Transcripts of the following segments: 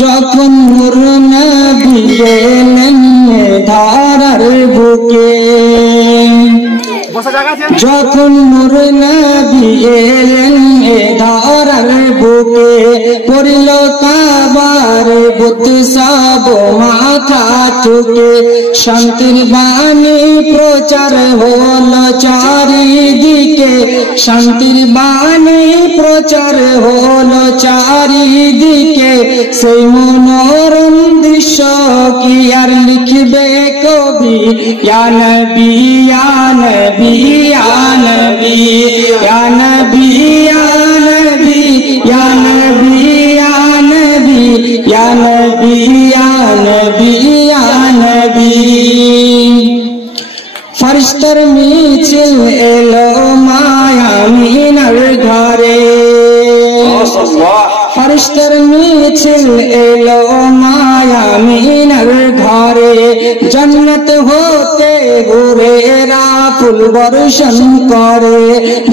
যখন নূর নবী এলেন ধারার বুকে, যখন নূর নবী এলেন ধারার বুকে, পড়ল কাবার বুত সব মাথা ঠুকে, শান্তির বাণী প্রচার হলো চারিদিকে, শান্তির বাণী প্রচার হলো চারিদিকে, সেই মনোরম দৃশ্য কি আর লিখবে কবি। ইয়া নবী ইয়া নবী ইয়া নবী ইয়া নবী ইয়া নবী ইয়া নবী ইয়া নবী ইয়া নবী ইয়া নবী ইয়া নবী। ফরিশতার মিছিল এলো মায়ামিনার ঘরে, ফরিশতার মিছিল এলো মায়ামিনার ঘরে, জন্নত হতে হুরেরা ফুল বর্ষণ করে,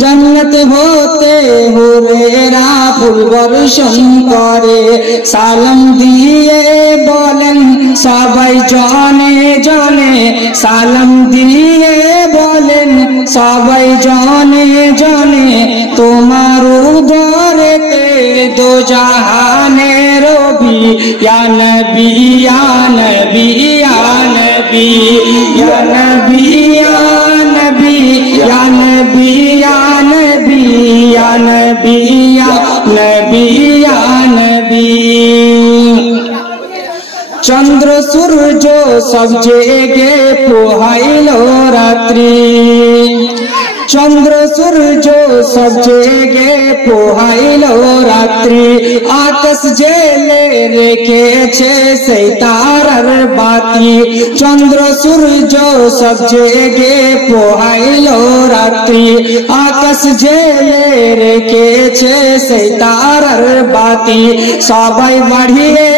জন্নত হতে হুরেরা ফুল বর্ষণ করে, সালাম দিয়ে বলেন সবাই জনে জনে, সালাম দিয়ে বলেন সবাই জনে জনে, তোমার উদরেতে দো জাহানের রবি। ইয়া নবী ইয়া নবী ইয়া নবী ইয়া নবী ইয়া নবী ইয়া নবী ইয়া নবী ইয়া নবী ইয়া নবী ইয়া নবী। চন্দ্র সূর্য সব জেগে পোহাইল রাত্রি, চন্দ্র সূর্য সব জেগে পোহাইল রাত্রি, আকাশ জেলে রেখেছে সেই তারার বাতি, চন্দ্র সূর্য সব জেগে পোহাইল রাত্রি, আকাশ জেলে রেখেছে সেই তারার বাতি, সবাই বাড়িয়ে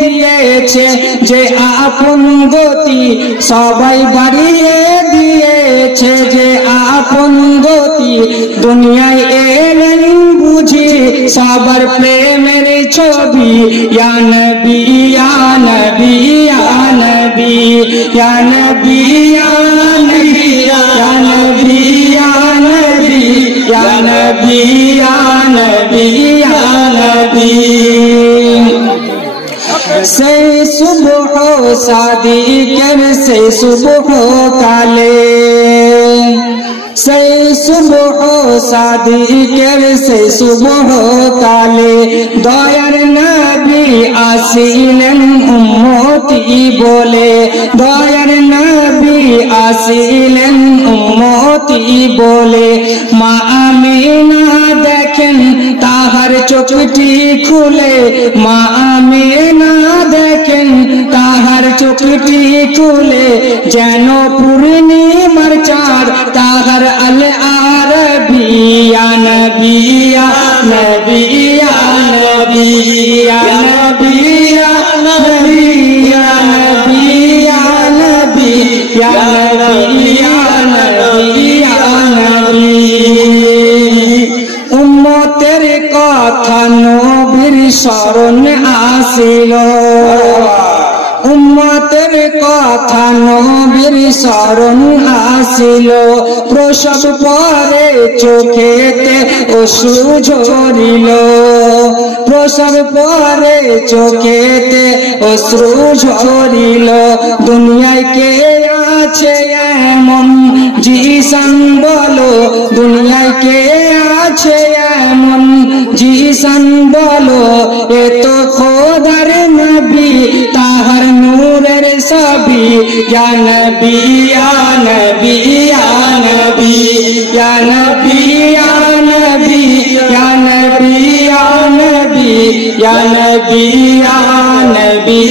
দিয়েছে যে আপন গতি, সবাই বাড়িয়ে দিয়েছে যে আপন গতি, দুনিয়ায় এলেন বুঝি সবার প্রেমের ছবি। ইয়া নবী ইয়া নবী ইয়া নবী ইয়া নবী ইয়া নবী ইয়া নবী ইয়া নবী ইয়া নবী ইয়া নবী ইয়া নবী। সেই সুবহ সাদিকের সেই সুবহ কালে, সেই সুবহ সাদিকের সেই সুবহ কালে, দয়ার নবী আসিলেন উম্মতি বলে, দয়ার নবী আসিলেন উম্মতি বলে, মা আমিনা দেখেন তাহার চোখটি খুলে, মা আমিনা দেখেন তাহার চোখটি খুলে, যেন পূর্ণিমার চাঁদ তাহার আল আরবি। ইয়া নবী ইয়া নবী ইয়া নবী ইয়া নবী ইয়া নবী ইয়া নবী ইয়া নবী ইয়া নবী ইয়া নবী ইয়া নবী। উম্মতের কথা নবীর স্মরণ আসিল, উম্মতের কথা নবীর স্মরণ আসিল, প্রসব পরে চোখেতে অশ্রু ঝরিল, প্রসব পরে চোখেতে অশ্রু ঝরিল, দুনিয়ায় কে আছে এমন জিসান বলো, দুনিয়ায় কে আছে এমন জিসান বলো, এ তো খোদার নবী তাহার নূরের ছবি। ইয়া নবী ইয়া নবী ইয়া নবী ইয়া নবী ইয়া নবী ইয়া নবী ইয়া নবী ইয়া নবী ইয়া নবী